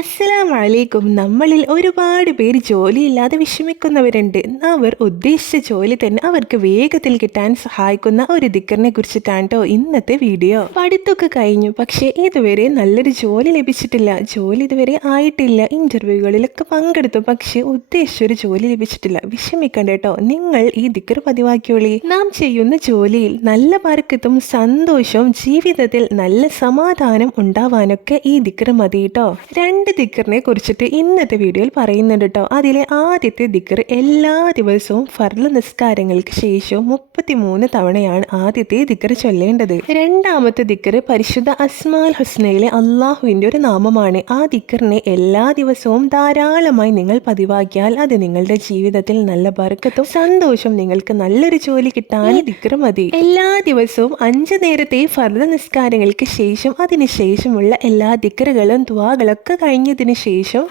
അസ്സലാമലൈക്കും. നമ്മളിൽ ഒരുപാട് പേര് ജോലിയില്ലാതെ വിഷമിക്കുന്നവരുണ്ട്. അവർ ഉദ്ദേശിച്ച ജോലി തന്നെ അവർക്ക് വേഗത്തിൽ കിട്ടാൻ സഹായിക്കുന്ന ഒരു ദിക്കറിനെ കുറിച്ചിട്ടാണ് കേട്ടോ ഇന്നത്തെ വീഡിയോ. പഠിത്തമൊക്കെ കഴിഞ്ഞു. പക്ഷേ ഇതുവരെ നല്ലൊരു ജോലി ലഭിച്ചിട്ടില്ല. ജോലി ഇതുവരെ ആയിട്ടില്ല. ഇന്റർവ്യൂകളിലൊക്കെ പങ്കെടുത്തു. പക്ഷേ ഉദ്ദേശിച്ചൊരു ജോലി ലഭിച്ചിട്ടില്ല. വിഷമിക്കണ്ട കേട്ടോ നിങ്ങൾ ഈ ദിക്കർ പതിവാക്കിയോളി. നാം ചെയ്യുന്ന ജോലിയിൽ നല്ല മാർക്കത്തും സന്തോഷവും ജീവിതത്തിൽ നല്ല സമാധാനം ഉണ്ടാവാനൊക്കെ ഈ ദിക്കർ മതി കേട്ടോ രണ്ട് ദിക്കറിനെ കുറിച്ചിട്ട് ഇന്നത്തെ വീഡിയോയിൽ പറയുന്നുണ്ട് കേട്ടോ അതിലെ ആദ്യത്തെ ദിക്കർ എല്ലാ ദിവസവും ഫർൾ നിസ്കാരങ്ങൾക്ക് ശേഷവും മുപ്പത്തിമൂന്ന് തവണയാണ് ആദ്യത്തെ ദിക്കർ ചൊല്ലേണ്ടത്. രണ്ടാമത്തെ ദിക്കർ പരിശുദ്ധ അസ്മാൽ ഹുസ്നയിലെ അള്ളാഹുവിന്റെ ഒരു നാമമാണ്. ആ ദിക്കറിനെ എല്ലാ ദിവസവും ധാരാളമായി നിങ്ങൾ പതിവാക്കിയാൽ അത് നിങ്ങളുടെ ജീവിതത്തിൽ നല്ല ബർക്കത്തും സന്തോഷം നിങ്ങൾക്ക് നല്ലൊരു ജോലി കിട്ടാൻ ദിക്കർ മതി. എല്ലാ ദിവസവും അഞ്ചു നേരത്തെ ഫർദ നിസ്കാരങ്ങൾക്ക് ശേഷം അതിനുശേഷമുള്ള എല്ലാ ദിക്കറുകളും ദ്വാകളൊക്കെ കഴിഞ്ഞതിന് ശേഷം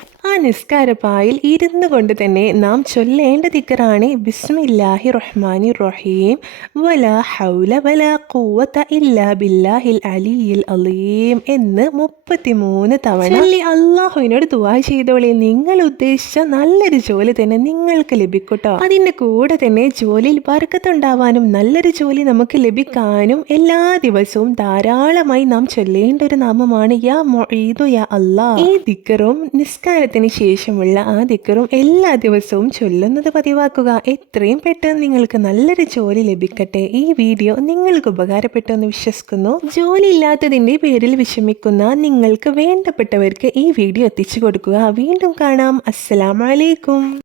നിസ്കാരപ്പായിൽ ഇരുന്നു കൊണ്ട് തന്നെ നാം ചൊല്ലേണ്ട ദിക്കറാണ് ബിസ്മില്ലാഹി റഹ്മാനി റഹീം. വല ഹൗല വല കൂവത്ത ഇല്ലാ ബില്ലാഹിൽ അലിയിൽ അലീം എന്ന് മുപ്പത്തിമൂന്ന് തവണ ചൊല്ലി അള്ളാഹുവിനോട് ദുആ ചെയ്തോളെ. നിങ്ങൾ ഉദ്ദേശിച്ച നല്ലൊരു ജോലി തന്നെ നിങ്ങൾക്ക് ലഭിക്കട്ടോ. അതിന്റെ കൂടെ തന്നെ ജോലിയിൽ വർക്കത്തുണ്ടാവാനും നല്ലൊരു ജോലി നമുക്ക് ലഭിക്കാനും എല്ലാ ദിവസവും ധാരാളമായി നാം ചൊല്ലേണ്ട ഒരു നാമമാണ് യാ മൊയ്തു യാ അല്ലാ ഈ ദിക്കറും നിസ്കാര ശേഷമുള്ള ആ ദിക്കറും എല്ലാ ദിവസവും ചൊല്ലുന്നത് പതിവാക്കുക. എത്രയും പെട്ടെന്ന് നിങ്ങൾക്ക് നല്ലൊരു ജോലി ലഭിക്കട്ടെ. ഈ വീഡിയോ നിങ്ങൾക്ക് ഉപകാരപ്പെട്ടു എന്ന് വിശ്വസിക്കുന്നു. ജോലി ഇല്ലാത്തതിന്റെ പേരിൽ വിഷമിക്കുന്ന നിങ്ങൾക്ക് വേണ്ടപ്പെട്ടവർക്ക് ഈ വീഡിയോ എത്തിച്ചു കൊടുക്കുക. വീണ്ടും കാണാം. അസ്സലാമലൈക്കും